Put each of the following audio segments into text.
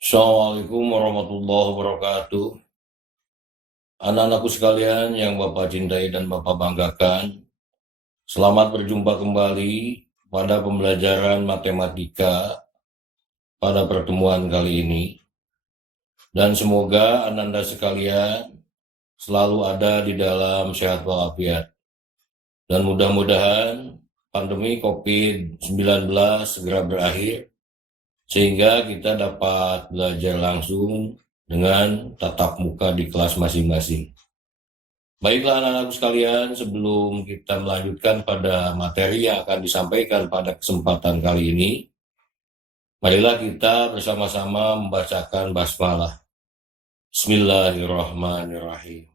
Assalamualaikum warahmatullahi wabarakatuh. Anak-anakku sekalian yang Bapak cintai dan Bapak banggakan, selamat berjumpa kembali pada pembelajaran matematika pada pertemuan kali ini. Dan semoga anak-anak sekalian selalu ada di dalam sehat walafiat. Dan mudah-mudahan pandemi COVID-19 segera berakhir, sehingga kita dapat belajar langsung dengan tatap muka di kelas masing-masing. Baiklah anak-anakku sekalian, sebelum kita melanjutkan pada materi yang akan disampaikan pada kesempatan kali ini, marilah kita bersama-sama membacakan basmalah. Bismillahirrahmanirrahim.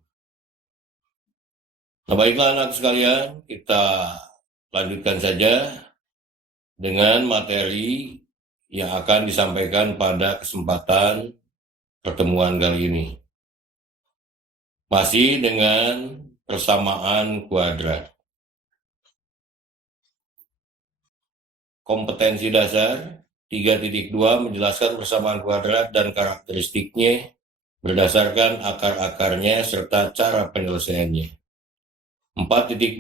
Nah baiklah anak-anakku sekalian, kita lanjutkan saja dengan materi yang akan disampaikan pada kesempatan pertemuan kali ini. Masih dengan persamaan kuadrat. Kompetensi dasar 3.2 menjelaskan persamaan kuadrat dan karakteristiknya berdasarkan akar-akarnya serta cara penyelesaiannya. 4.2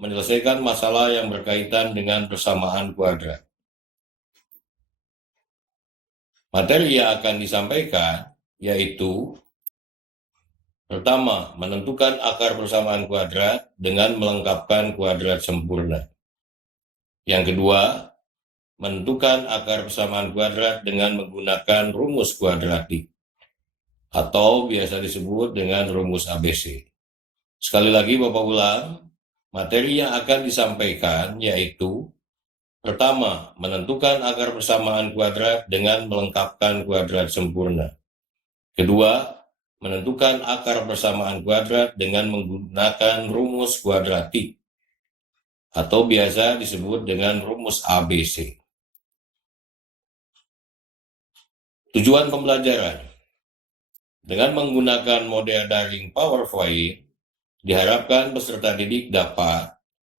menyelesaikan masalah yang berkaitan dengan persamaan kuadrat. Materi yang akan disampaikan yaitu pertama, menentukan akar persamaan kuadrat dengan melengkapkan kuadrat sempurna. Yang kedua, menentukan akar persamaan kuadrat dengan menggunakan rumus kuadratik atau biasa disebut dengan rumus ABC. Sekali lagi Bapak ulang, materi yang akan disampaikan yaitu pertama, menentukan akar persamaan kuadrat dengan melengkapkan kuadrat sempurna. Kedua, menentukan akar persamaan kuadrat dengan menggunakan rumus kuadratik atau biasa disebut dengan rumus ABC. Tujuan pembelajaran. Dengan menggunakan model daring PowerPoint, diharapkan peserta didik dapat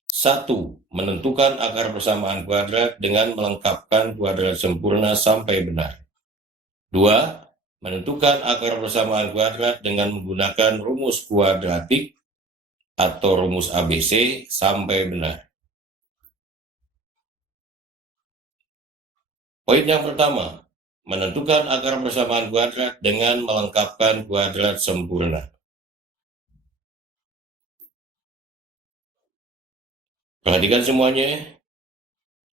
1. Menentukan akar persamaan kuadrat dengan melengkapkan kuadrat sempurna sampai benar. 2. Menentukan akar persamaan kuadrat dengan menggunakan rumus kuadratik atau rumus ABC sampai benar. Poin yang pertama, menentukan akar persamaan kuadrat dengan melengkapkan kuadrat sempurna. Perhatikan semuanya.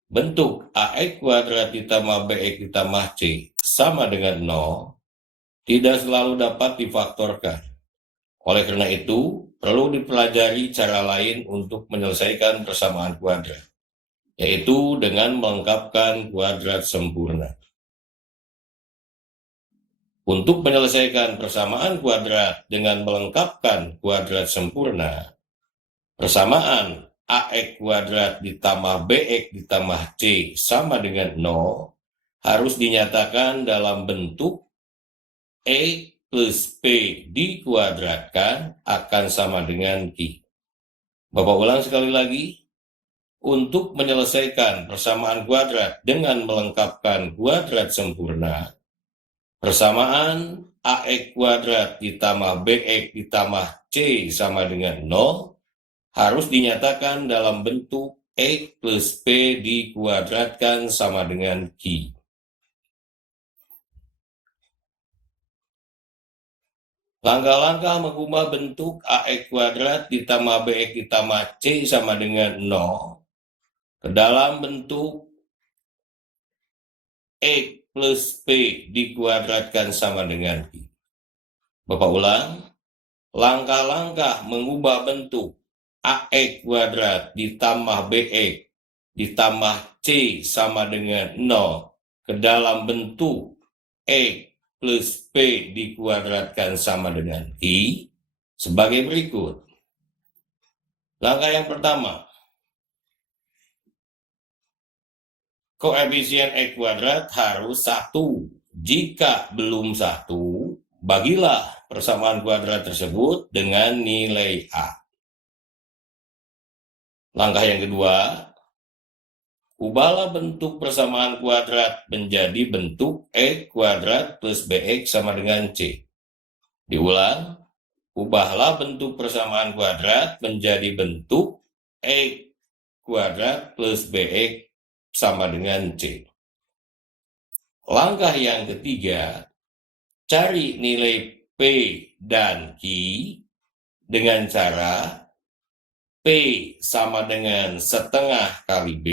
Bentuk AX kuadrat ditambah BX ditambah C sama dengan 0 tidak selalu dapat difaktorkan. Oleh karena itu, perlu dipelajari cara lain untuk menyelesaikan persamaan kuadrat, yaitu dengan melengkapkan kuadrat sempurna. Untuk menyelesaikan persamaan kuadrat dengan melengkapkan kuadrat sempurna, persamaan AX kuadrat ditambah BX ditambah C sama dengan 0 harus dinyatakan dalam bentuk E plus P dikuadratkan akan sama dengan Q. Bapak ulang sekali lagi. Untuk menyelesaikan persamaan kuadrat dengan melengkapkan kuadrat sempurna, persamaan AX kuadrat ditambah BX ditambah C sama dengan 0 harus dinyatakan dalam bentuk E plus P dikuadratkan sama dengan Q. Langkah-langkah mengubah bentuk AX kuadrat ditambah BX ditambah C sama dengan 0 ke dalam bentuk X plus P dikuadratkan sama dengan Q. Bapak ulang, langkah-langkah mengubah bentuk AX kuadrat ditambah BX ditambah C sama dengan 0 ke dalam bentuk X plus P dikuadratkan sama dengan I sebagai berikut. Langkah yang pertama, koefisien X kuadrat harus 1. Jika belum 1, bagilah persamaan kuadrat tersebut dengan nilai A. Langkah yang kedua, ubahlah bentuk persamaan kuadrat menjadi bentuk X kuadrat plus BX sama dengan C. Diulang, ubahlah bentuk persamaan kuadrat menjadi bentuk X kuadrat plus BX sama dengan C. Langkah yang ketiga, cari nilai P dan Q dengan cara P sama dengan setengah kali B.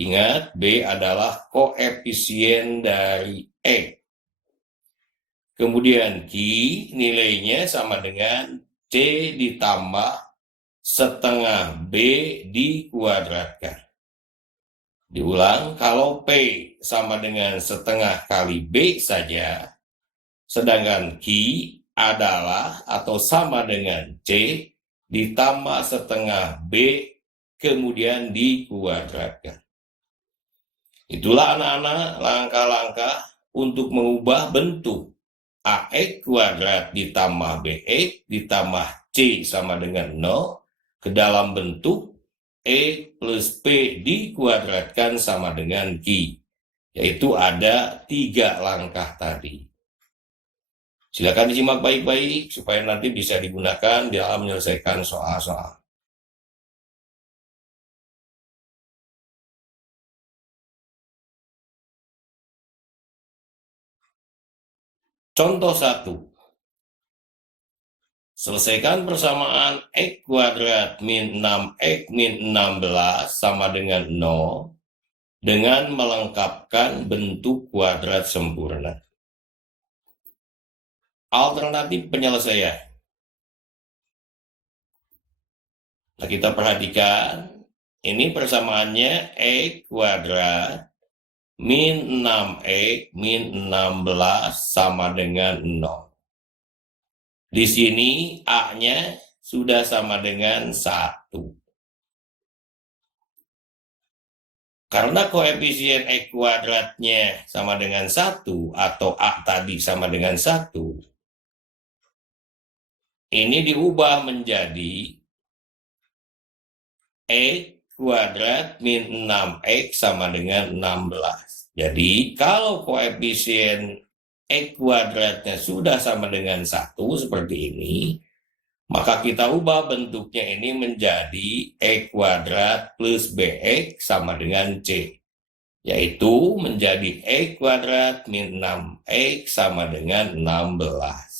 Ingat, B adalah koefisien dari X. Kemudian Q nilainya sama dengan C ditambah setengah B dikuadratkan. Diulang, kalau P sama dengan setengah kali B saja, sedangkan Q adalah atau sama dengan C ditambah setengah B kemudian dikuadratkan. Itulah anak-anak langkah-langkah untuk mengubah bentuk AX kuadrat ditambah BX ditambah C sama dengan 0 ke dalam bentuk E plus P dikuadratkan sama dengan Q. Yaitu ada 3 langkah tadi. Silakan disimak baik-baik supaya nanti bisa digunakan dalam menyelesaikan soal-soal. Contoh 1. Selesaikan persamaan X kuadrat min 6X min 16 sama dengan 0 dengan melengkapkan bentuk kuadrat sempurna. Alternatif penyelesaian. Nah, kita perhatikan, ini persamaannya X kuadrat min 6X min 16 sama dengan 0. Di sini A-nya sudah sama dengan 1. Karena koefisien X kuadratnya sama dengan 1 atau A tadi sama dengan 1, ini diubah menjadi X kuadrat min 6X sama dengan 16. Jadi kalau koefisien X kuadratnya sudah sama dengan 1 seperti ini, maka kita ubah bentuknya ini menjadi X kuadrat plus BX sama dengan C. Yaitu menjadi X kuadrat min 6X sama dengan 16.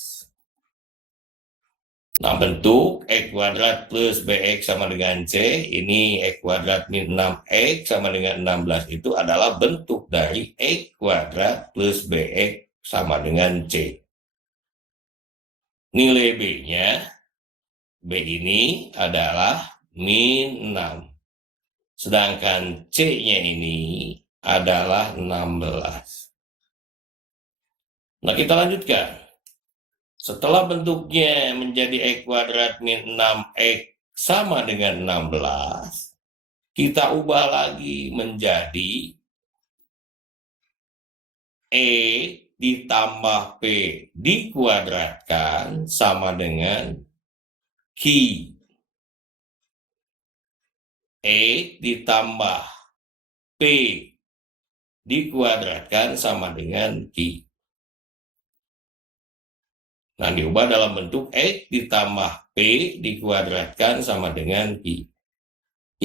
Nah, bentuk X kuadrat plus BX sama dengan C, ini X kuadrat min 6X sama dengan 16 itu adalah bentuk dari X kuadrat plus BX sama dengan C. Nilai B-nya, B ini adalah min 6. Sedangkan C-nya ini adalah 16. Nah, kita lanjutkan. Setelah bentuknya menjadi X kuadrat min 6X sama dengan 16, kita ubah lagi menjadi E ditambah P dikuadratkan sama dengan Q. E ditambah P dikuadratkan sama dengan Q. Nah, diubah dalam bentuk X ditambah P dikuadratkan sama dengan Q.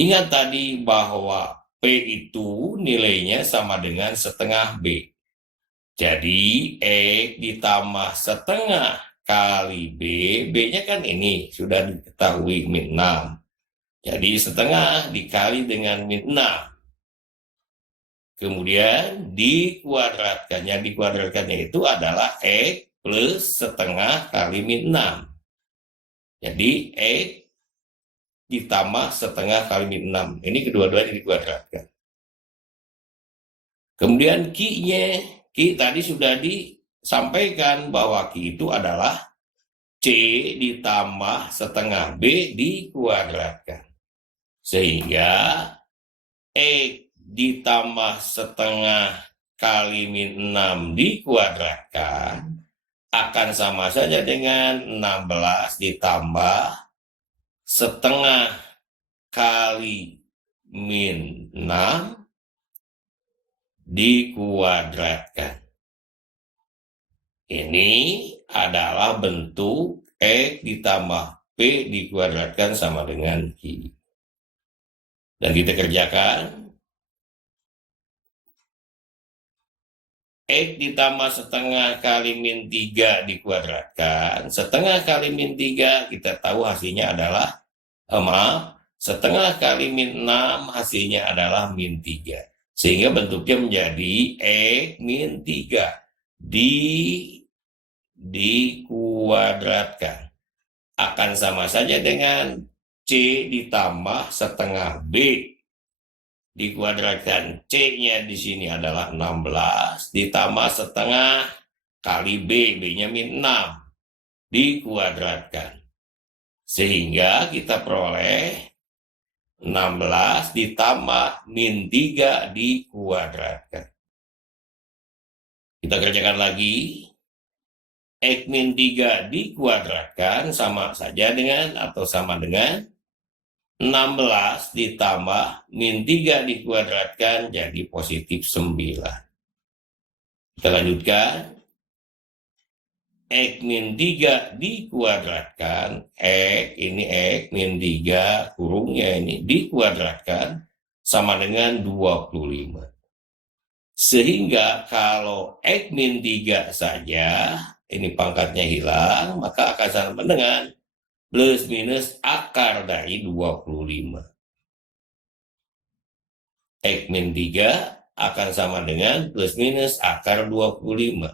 Ingat tadi bahwa P itu nilainya sama dengan setengah B. Jadi, X ditambah setengah kali B, B-nya kan ini, sudah diketahui min 6. Jadi, setengah dikali dengan min 6. Kemudian, dikuadratkannya. Dikuadratkannya itu adalah X plus setengah kali min 6. Jadi, X ditambah setengah kali min 6. Ini kedua-duanya dikuadratkan. Kemudian Q-nya. Q tadi sudah disampaikan bahwa Q itu adalah C ditambah setengah B dikuadratkan. Sehingga X ditambah setengah kali min 6 dikuadratkan akan sama saja dengan 16 ditambah setengah kali min 6 dikuadratkan. Ini adalah bentuk X ditambah P dikuadratkan sama dengan Q. Dan kita kerjakan. X ditambah setengah kali min 3 dikuadratkan. Setengah kali min 3 kita tahu hasilnya adalah, setengah kali min 6 hasilnya adalah min 3. Sehingga bentuknya menjadi X min 3 dikuadratkan. Akan sama saja dengan C ditambah setengah B dikuadratkan. C-nya di sini adalah 16 ditambah setengah kali B, B-nya min 6 dikuadratkan. Sehingga kita peroleh 16 ditambah min 3 dikuadratkan. Kita kerjakan lagi. X min 3 dikuadratkan sama saja dengan atau sama dengan 16 ditambah min 3 dikuadratkan jadi positif 9. Kita lanjutkan. X min 3 dikuadratkan. X ini X min 3 kurungnya ini dikuadratkan sama dengan 25. Sehingga kalau X min 3 saja, ini pangkatnya hilang, maka akan sama dengan plus minus akar dari 25. X min 3 akan sama dengan plus minus akar 25.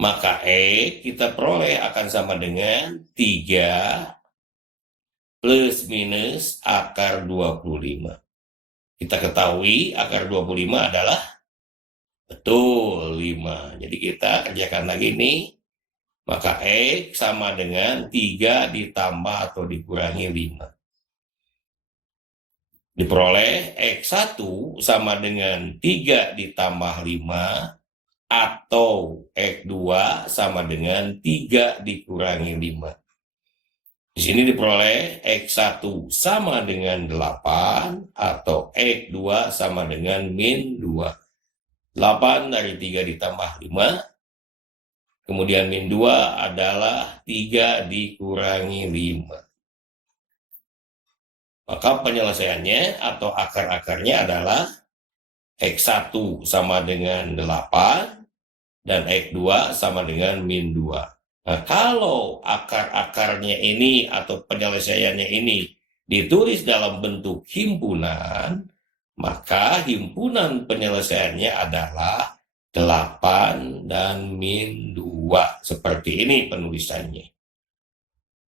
Maka X kita peroleh akan sama dengan 3 plus minus akar 25. Kita ketahui akar 25 adalah betul 5. Jadi kita kerjakan lagi nih. Maka X sama dengan 3 ditambah atau dikurangi 5. Diperoleh X1 sama dengan 3 ditambah 5 atau X2 sama dengan 3 dikurangi 5. Di sini diperoleh X1 sama dengan 8 atau X2 sama dengan min 2. 8 dari 3 ditambah 5. Kemudian min 2 adalah 3 dikurangi 5. Maka penyelesaiannya atau akar-akarnya adalah X1 sama dengan 8 dan X2 sama dengan min 2. Nah, kalau akar-akarnya ini atau penyelesaiannya ini ditulis dalam bentuk himpunan, maka himpunan penyelesaiannya adalah 8 dan min 2. Seperti ini penulisannya.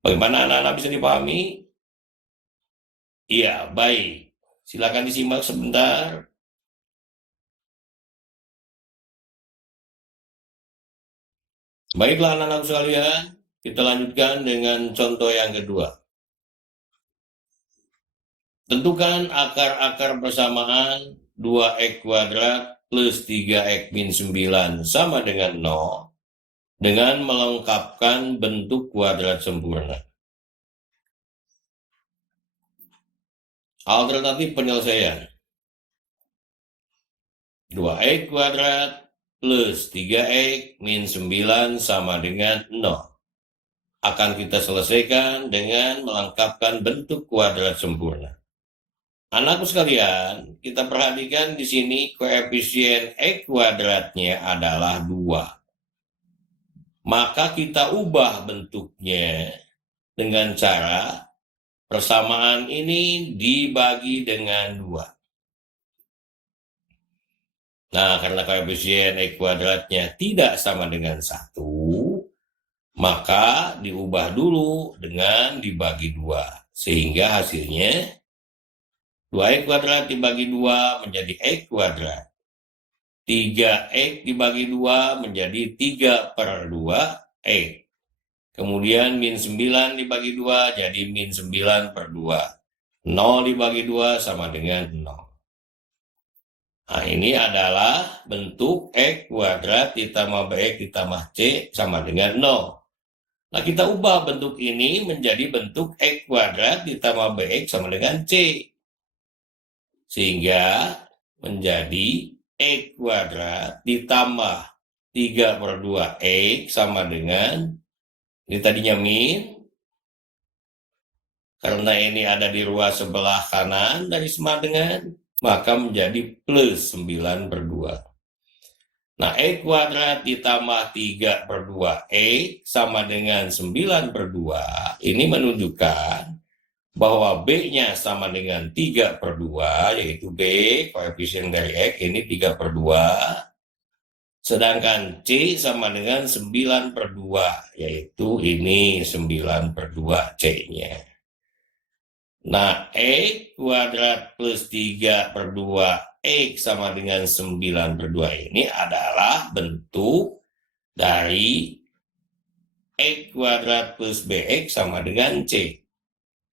Bagaimana anak-anak bisa dipahami? Iya, baik. Silakan disimak sebentar. Baiklah anak-anak sekalian, kita lanjutkan dengan contoh yang kedua. Tentukan akar-akar persamaan 2x kuadrat plus 3x min 9 sama dengan 0 dengan melengkapkan bentuk kuadrat sempurna. Alternatif penyelesaian. 2x kuadrat plus 3x min 9 sama dengan 0. Akan kita selesaikan dengan melengkapkan bentuk kuadrat sempurna. Anakku sekalian, kita perhatikan di sini koefisien X kuadratnya adalah 2. Maka kita ubah bentuknya dengan cara persamaan ini dibagi dengan 2. Nah, karena koefisien X kuadratnya tidak sama dengan 1, maka diubah dulu dengan dibagi 2. Sehingga hasilnya 2x kuadrat dibagi 2 menjadi x kuadrat. 3x dibagi 2 menjadi 3/2x. Kemudian min 9 dibagi 2 jadi min 9/2. 0 dibagi 2 sama dengan 0. Nah, ini adalah bentuk x kuadrat ditambah bx ditambah c sama dengan 0. Nah, kita ubah bentuk ini menjadi bentuk x kuadrat ditambah bx sama dengan c. Sehingga menjadi X kuadrat ditambah 3/2 X sama dengan, ini tadinya min, karena ini ada di ruas sebelah kanan dari sama dengan, maka menjadi plus 9/2. Nah, X kuadrat ditambah 3/2 X sama dengan 9/2. Ini menunjukkan bahwa B-nya sama dengan 3/2, yaitu B, koefisien dari X, ini 3/2. Sedangkan C sama dengan 9/2, yaitu ini 9/2 C-nya. Nah, X kuadrat plus 3/2 X sama dengan 9/2 ini adalah bentuk dari X kuadrat plus BX sama dengan C.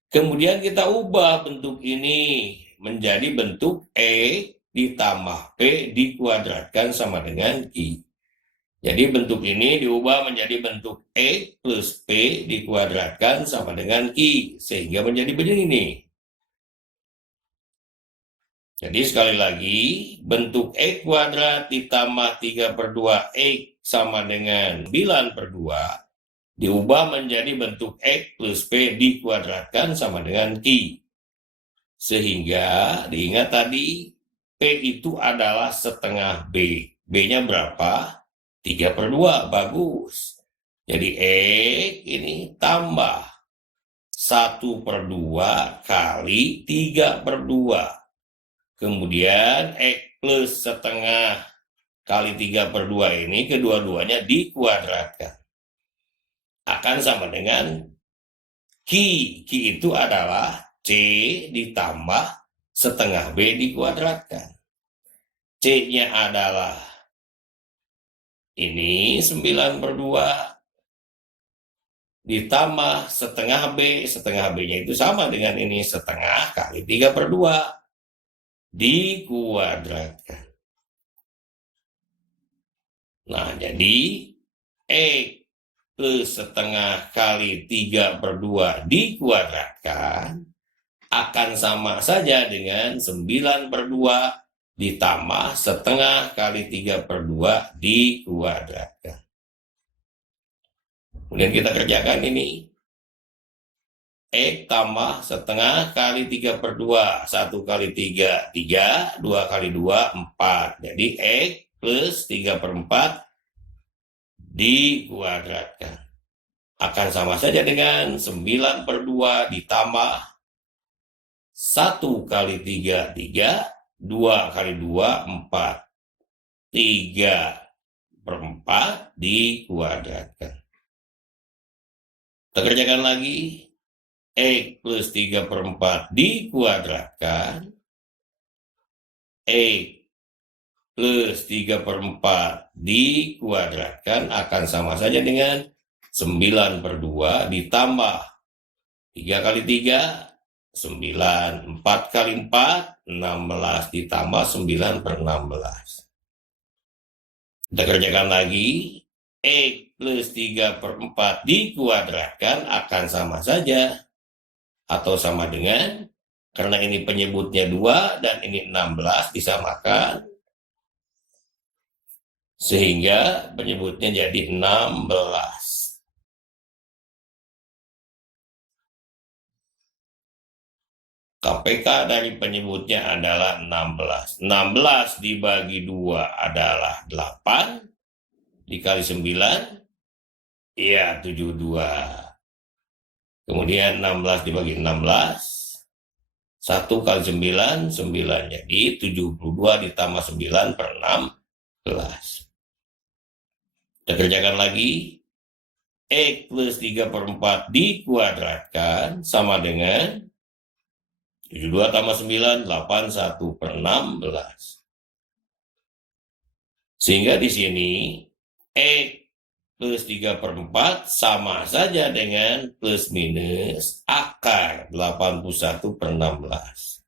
Kemudian kita ubah bentuk ini menjadi bentuk E ditambah P dikuadratkan sama dengan Q. Jadi bentuk ini diubah menjadi bentuk E plus P dikuadratkan sama dengan Q, sehingga menjadi begini. Jadi sekali lagi, bentuk X kuadrat ditambah 3/2 X sama dengan 9/2 diubah menjadi bentuk X plus P dikuadratkan sama dengan Q. Sehingga diingat tadi, P itu adalah setengah B. B-nya berapa? 3/2, bagus. Jadi X ini tambah 1/2 kali 3/2. Kemudian X plus setengah kali 3/2 ini kedua-duanya dikuadratkan. Akan sama dengan Q. Q itu adalah C ditambah setengah B dikuadratkan. C-nya adalah ini 9/2 ditambah setengah B. Setengah B-nya itu sama dengan ini, setengah kali 3/2 dikuadratkan. Nah, jadi X plus setengah kali 3/2 dikuadratkan akan sama saja dengan 9/2 ditambah setengah kali 3/2 dikuadratkan. Kemudian kita kerjakan ini. X tambah setengah kali 3/2. 1 kali 3, 3. 2 kali 2, 4. Jadi X plus 3/4 dikuadratkan. Akan sama saja dengan 9/2 ditambah 1 kali 3, 3. 2 kali 2, 4. 3/4 dikuadratkan. Kita kerjakan lagi. X plus 3/4 dikuadratkan. X plus 3/4 dikuadratkan akan sama saja dengan 9/2 ditambah 3 kali 3, 9. 4 kali 4, 16 ditambah 9/16. Kita kerjakan lagi. X plus 3/4 dikuadratkan akan sama saja atau sama dengan, karena ini penyebutnya 2 dan ini 16 disamakan, sehingga penyebutnya jadi 16. KPK dari penyebutnya adalah 16. 16 dibagi 2 adalah 8. Dikali 9, iya 72. Kemudian 16 dibagi 16, 1 kali 9, 9. Jadi 72 ditambah 9/16. Kita kerjakan lagi. X plus 3/4 dikuadratkan sama dengan 72 tambah 9, 81/16. Sehingga di sini X plus 3/4 sama saja dengan plus minus akar 81/16.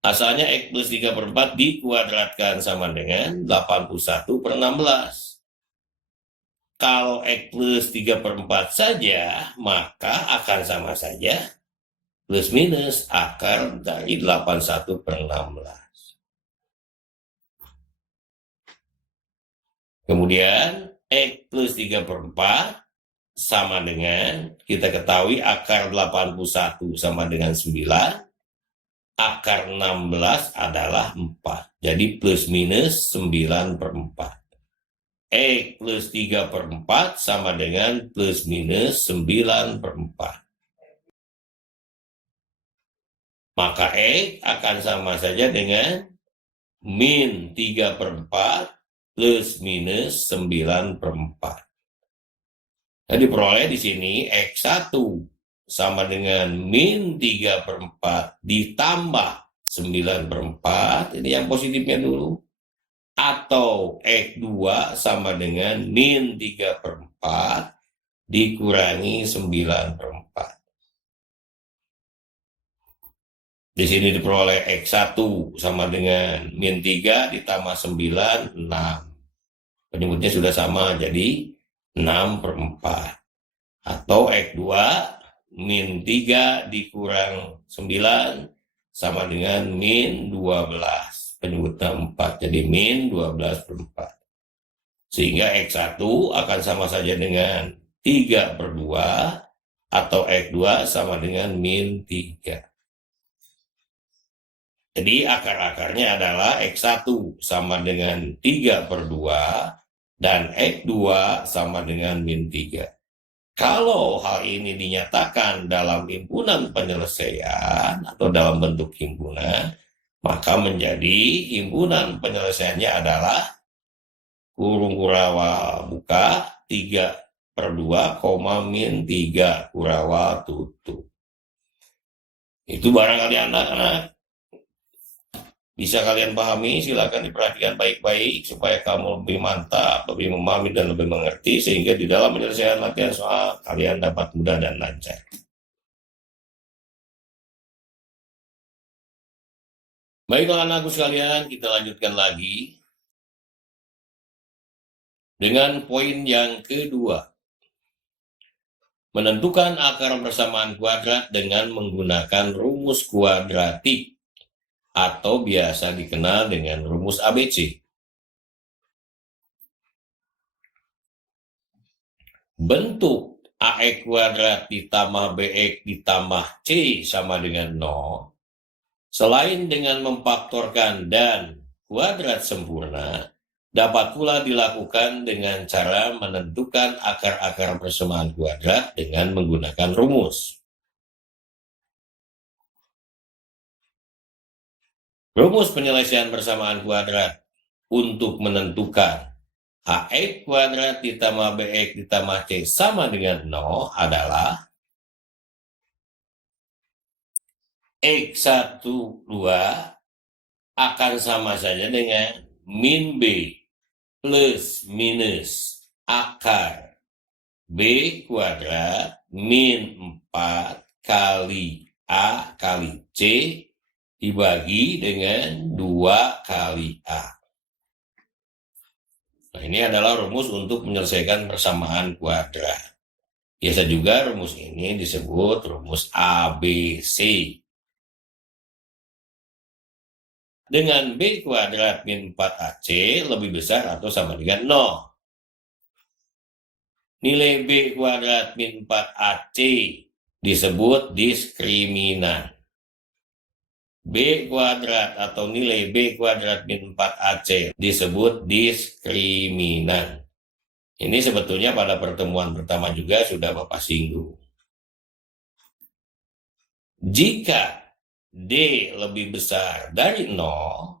Asalnya X plus 3/4 dikuadratkan sama dengan 81/16. Kalau X plus 3/4 saja, maka akan sama saja plus minus akar dari 81 per 16. Kemudian X plus 3 per 4 sama dengan, kita ketahui akar 81 sama dengan 9, akar 16 adalah 4. Jadi plus minus 9 per 4. X plus 3 per 4 sama dengan plus minus 9 per 4. Maka X akan sama saja dengan min 3 per 4 plus minus 9 per 4. Nah, diperoleh di sini X1 sama dengan min 3 per 4 ditambah 9 per 4, ini yang positifnya dulu. Atau X2 sama dengan min 3 per 4 dikurangi 9 per 4. Di sini diperoleh X1 sama dengan min 3 ditambah 9, 6. Penyebutnya sudah sama, jadi 6 per 4. Atau X2 min 3 dikurang 9 sama dengan min 12. Penyebutnya 4, jadi min 12 per 4. Sehingga X1 akan sama saja dengan 3 per 2 atau X2 sama dengan min 3. Jadi akar-akarnya adalah X1 sama dengan 3 per 2 dan X2 sama dengan min 3. Kalau hal ini dinyatakan dalam himpunan penyelesaian atau dalam bentuk himpunan, maka menjadi himpunan penyelesaiannya adalah kurung kurawa buka 3 per 2, min 3 kurawa tutup. Itu barangkali anak-anak bisa kalian pahami, silakan diperhatikan baik-baik supaya kamu lebih mantap, lebih memahami dan lebih mengerti, sehingga di dalam penyelesaian latihan soal kalian dapat mudah dan lancar. Baiklah anakku sekalian, kita lanjutkan lagi dengan poin yang kedua. Menentukan akar persamaan kuadrat dengan menggunakan rumus kuadratik atau biasa dikenal dengan rumus ABC. Bentuk AX kuadrat ditambah BX ditambah C sama dengan 0, selain dengan memfaktorkan dan kuadrat sempurna, dapat pula dilakukan dengan cara menentukan akar-akar persamaan kuadrat dengan menggunakan rumus. Rumus penyelesaian persamaan kuadrat untuk menentukan AX kuadrat ditambah BX ditambah C sama dengan 0 adalah X1, 2 akan sama saja dengan min B plus minus akar B kuadrat min 4 kali A kali C dibagi dengan 2 kali A. Nah, ini adalah rumus untuk menyelesaikan persamaan kuadrat. Biasa juga rumus ini disebut rumus ABC. Dengan B kuadrat min 4AC lebih besar atau sama dengan 0. Nilai B kuadrat min 4AC disebut diskriminan. B kuadrat atau nilai B kuadrat min 4AC disebut diskriminan. Ini sebetulnya pada pertemuan pertama juga sudah Bapak singgung. Jika D lebih besar dari 0,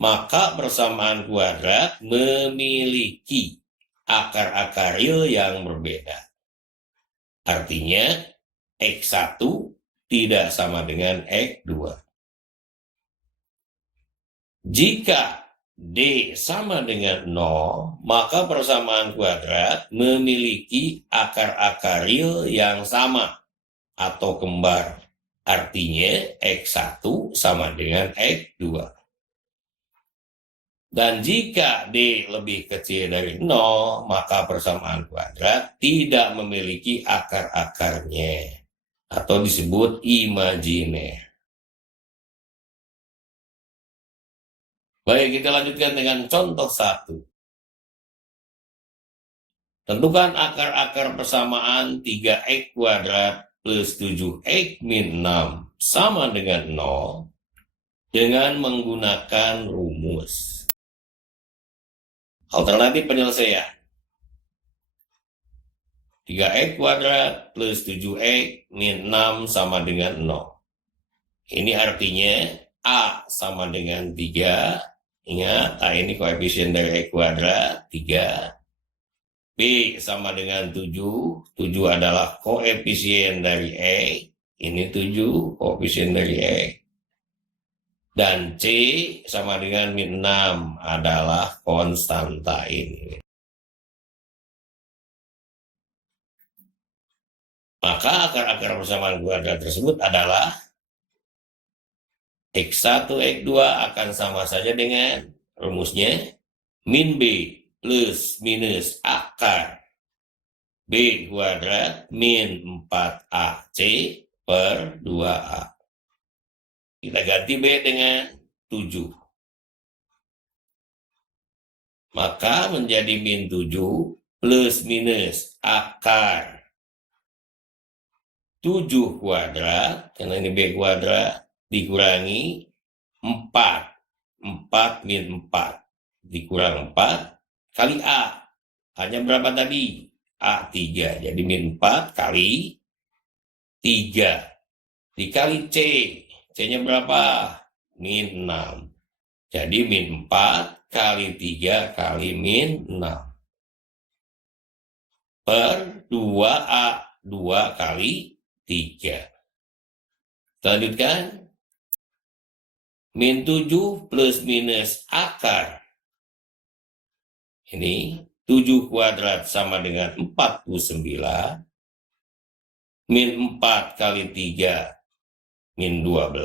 maka persamaan kuadrat memiliki akar-akar real yang berbeda. Artinya X1 tidak sama dengan X2. Jika D sama dengan 0, maka persamaan kuadrat memiliki akar-akar real yang sama atau kembar. Artinya X1 sama dengan X2. Dan jika D lebih kecil dari 0, maka persamaan kuadrat tidak memiliki akar-akarnya. atau disebut imajiner. Baik, kita lanjutkan dengan contoh 1. Tentukan akar-akar persamaan 3x kuadrat plus 7x min 6 sama dengan 0 dengan menggunakan rumus. Alternatif penyelesaian. 3x kuadrat plus 7x min 6 sama dengan 0. Ini artinya A sama dengan 3. Ingat, A ini koefisien dari x kuadrat, 3. B sama dengan 7. 7 adalah koefisien dari x. Ini 7, koefisien dari x. Dan C sama dengan min 6 adalah konstanta ini. Maka akar-akar persamaan kuadrat tersebut adalah X1, X2 akan sama saja dengan rumusnya min B plus minus akar B kuadrat min 4AC per 2A. Kita ganti B dengan 7. Maka menjadi min 7 plus minus akar 7 kuadrat, karena ini B kuadrat, dikurangi 4. 4 min 4. Dikurang 4 kali A. Hanya berapa tadi? A 3. Jadi min 4 kali 3. Dikali C. C-nya berapa? Min 6. Jadi min 4 kali 3 kali min 6. Per 2A. 2 kali 3. Lanjutkan. Min 7 plus minus akar. Ini 7 kuadrat sama dengan 49. Min 4 kali 3 min 12.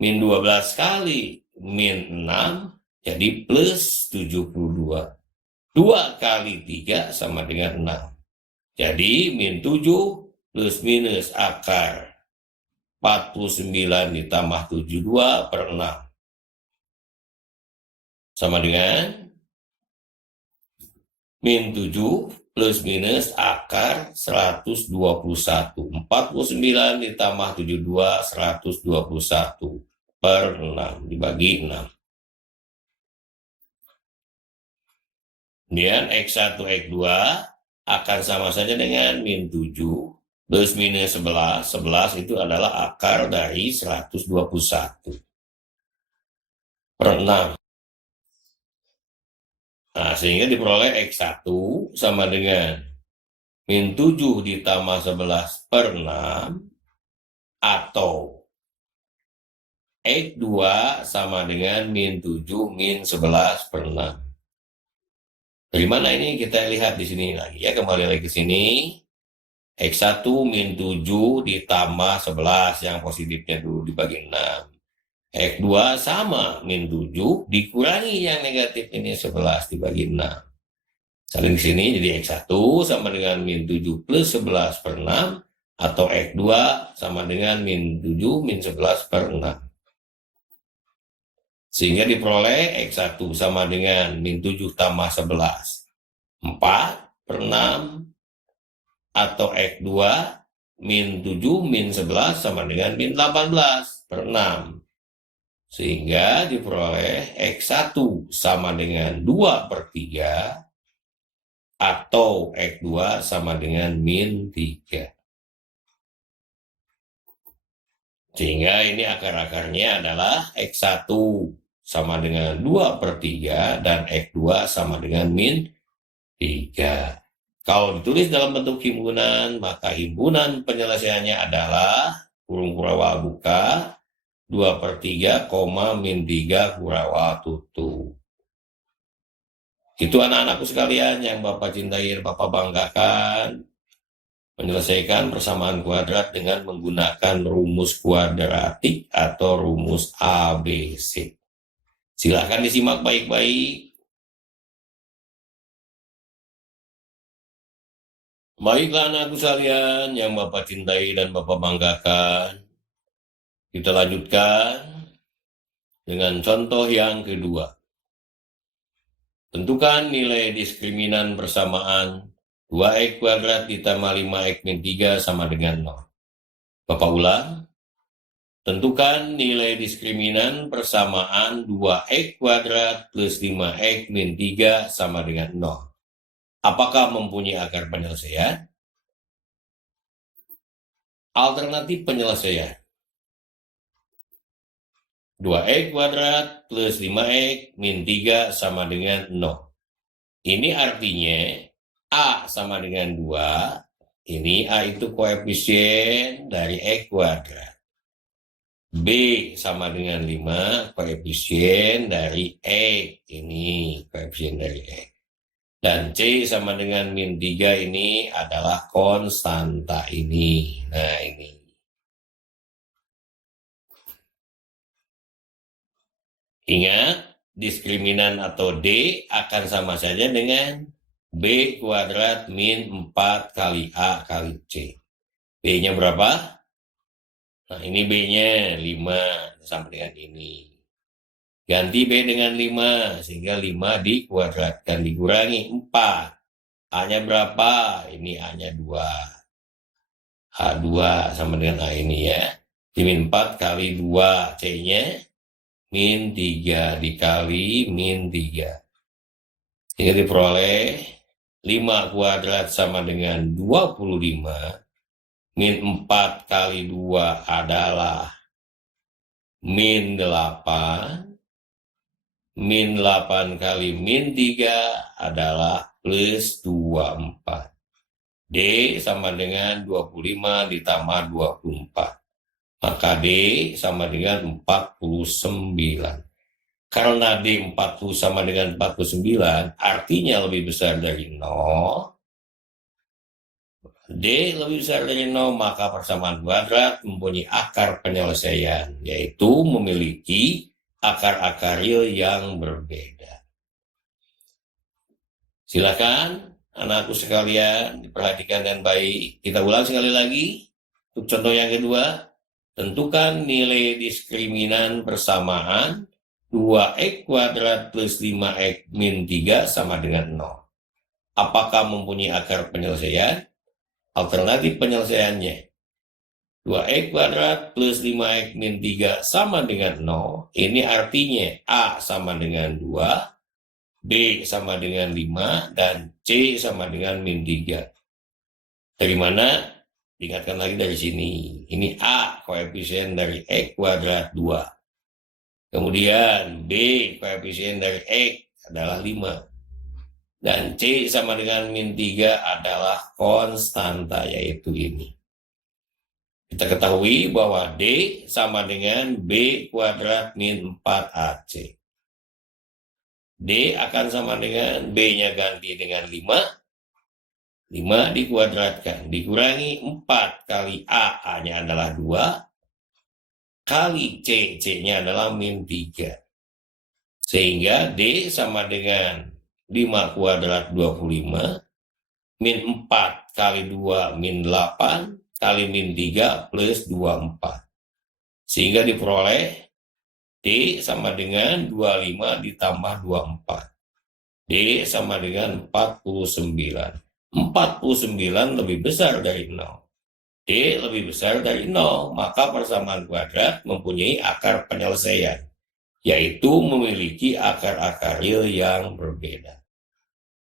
Min 12 kali min 6 jadi plus 72. 2 kali 3 sama dengan 6. Jadi min 7 plus minus akar 49 ditambah 72 per 6. Sama dengan min 7 plus minus akar 121. 49 ditambah 72, 121 per 6 dibagi 6. Kemudian X1, X2 akan sama saja dengan min 7 plus minus 11. 11 itu adalah akar dari 121 per 6. Nah, sehingga diperoleh X1 sama dengan min 7 ditambah 11 per 6 atau X2 sama dengan min 7 min 11 per 6. Dari mana ini? Kita lihat di sini lagi ya, kembali lagi ke sini. X1 min 7 ditambah 11 yang positifnya dulu dibagi 6. X2 sama min 7 dikurangi yang negatif ini 11 dibagi 6. Saling di sini jadi X1 sama dengan min 7 plus 11 per 6 atau X2 sama dengan min 7 min 11 per 6. Sehingga diperoleh X1 sama dengan min 7 tambah 11. 4 per 6 atau X2 min 7 min 11 sama dengan min 18 per 6. Sehingga diperoleh X1 sama dengan 2 per 3 atau X2 sama dengan min 3. Sehingga ini akar-akarnya adalah X1 sama dengan 2 per 3 dan X2 sama dengan min 3. Kalau ditulis dalam bentuk himpunan, maka himpunan penyelesaiannya adalah kurung kurawal buka 2 per 3, min 3 kurawal tutup. Itu anak-anakku sekalian yang Bapak cintai dan Bapak banggakan. Menyelesaikan persamaan kuadrat dengan menggunakan rumus kuadratik atau rumus ABC. Silahkan disimak baik-baik. Baiklah anakku sekalian yang Bapak cintai dan Bapak banggakan. Kita lanjutkan dengan contoh yang kedua. Tentukan nilai diskriminan persamaan 2x kuadrat ditambah 5x min 3 sama dengan 0. Bapak ulang. Tentukan nilai diskriminan persamaan 2x kuadrat plus 5x min 3 sama dengan 0. Apakah mempunyai akar penyelesaian? Alternatif penyelesaian. 2x kuadrat plus 5x min 3 sama dengan 0. Ini artinya A sama dengan 2. Ini A itu koefisien dari x kuadrat. B sama dengan 5, koefisien dari X. Ini koefisien dari X. Dan C sama dengan min 3 ini adalah konstanta ini. Nah ini. Ingat, diskriminan atau D akan sama saja dengan B kuadrat min 4 kali A kali C. B-nya berapa? Nah, ini B-nya 5 sama dengan ini. Ganti B dengan 5, sehingga 5 dikuadratkan, dikurangi 4. A-nya berapa? Ini A-nya 2. A2 sama dengan A ini ya. Min 4 kali 2, C-nya min 3 dikali min 3. Sehingga diperoleh 5 kuadrat sama dengan 25. Min 4 kali 2 adalah min 8. Min 8 kali min 3 adalah plus 24. D sama dengan 25 ditambah 24. Maka D sama dengan 49. Karena D 40 sama dengan 49, artinya lebih besar dari 0. D lebih besar dari 0, maka persamaan kuadrat mempunyai akar penyelesaian, yaitu memiliki akar-akar real yang berbeda. Silakan anakku sekalian diperhatikan dengan baik. Kita ulang sekali lagi. Untuk contoh yang kedua, tentukan nilai diskriminan persamaan 2x kuadrat plus 5x min 3 sama dengan 0. Apakah mempunyai akar penyelesaian? Alternatif penyelesaiannya 2x kuadrat plus 5x min 3 sama dengan 0. Ini artinya A sama dengan 2, B sama dengan 5, dan C sama dengan min 3. Dari mana? Ingatkan lagi dari sini. Ini A koefisien dari x kuadrat 2. Kemudian B koefisien dari X adalah 5. Dan C sama dengan min 3 adalah konstanta, yaitu ini. Kita ketahui bahwa D sama dengan B kuadrat min 4AC. D akan sama dengan B-nya ganti dengan 5. 5 dikuadratkan, dikurangi 4 kali A, A-nya adalah 2. Kali C, C-nya adalah min 3. Sehingga D sama dengan 5 kuadrat 25, min 4 kali 2 min 8, kali min 3 plus 24. Sehingga diperoleh D sama dengan 25 ditambah 24. D sama dengan 49. 49 lebih besar dari 0. D lebih besar dari 0, maka persamaan kuadrat mempunyai akar penyelesaian, yaitu memiliki akar-akar real yang berbeda.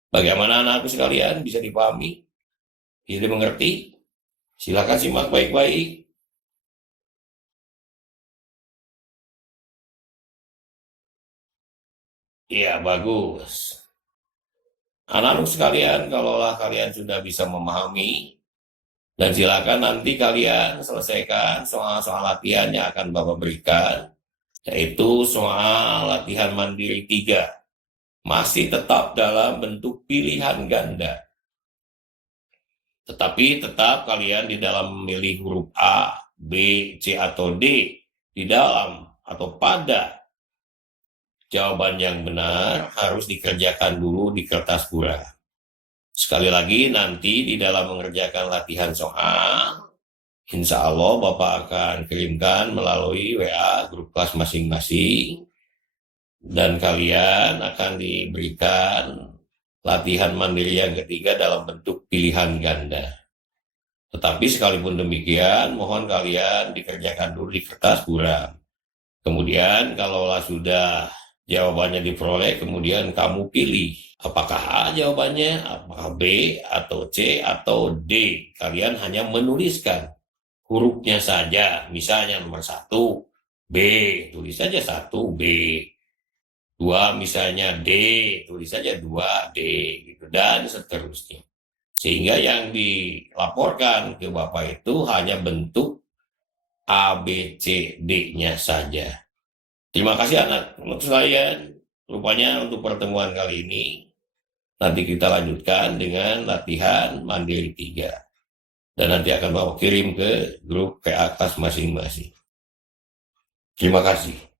Bagaimana anakku sekalian, bisa dipahami? Bisa dimengerti? Silakan simak baik-baik. Iya, bagus. Anak-anak sekalian, kalaulah kalian sudah bisa memahami, dan silakan nanti kalian selesaikan soal-soal latihan yang akan Bapak berikan, yaitu soal latihan mandiri 3. Masih tetap dalam bentuk pilihan ganda. Tetapi tetap kalian di dalam memilih huruf A, B, C, atau D di dalam atau pada jawaban yang benar harus dikerjakan dulu di kertas pura. Sekali lagi nanti di dalam mengerjakan latihan soal, insya Allah Bapak akan kirimkan melalui WA grup kelas masing-masing dan kalian akan diberikan latihan mandiri yang ketiga dalam bentuk pilihan ganda. Tetapi sekalipun demikian, mohon kalian dikerjakan dulu di kertas buram. Kemudian kalaulah sudah jawabannya diperoleh, kemudian kamu pilih apakah A jawabannya, apakah B atau C atau D. Kalian hanya menuliskan hurufnya saja, misalnya nomor 1 B, tulis saja 1 B. 2 misalnya D, tulis saja 2 D gitu, dan seterusnya. Sehingga yang dilaporkan ke Bapak itu hanya bentuk A, B, C, D-nya saja. Terima kasih anak saya. Rupanya untuk pertemuan kali ini, nanti kita lanjutkan dengan latihan mandiri 3. Dan nanti akan Bapak kirim ke grup PA kelas masing-masing. Terima kasih.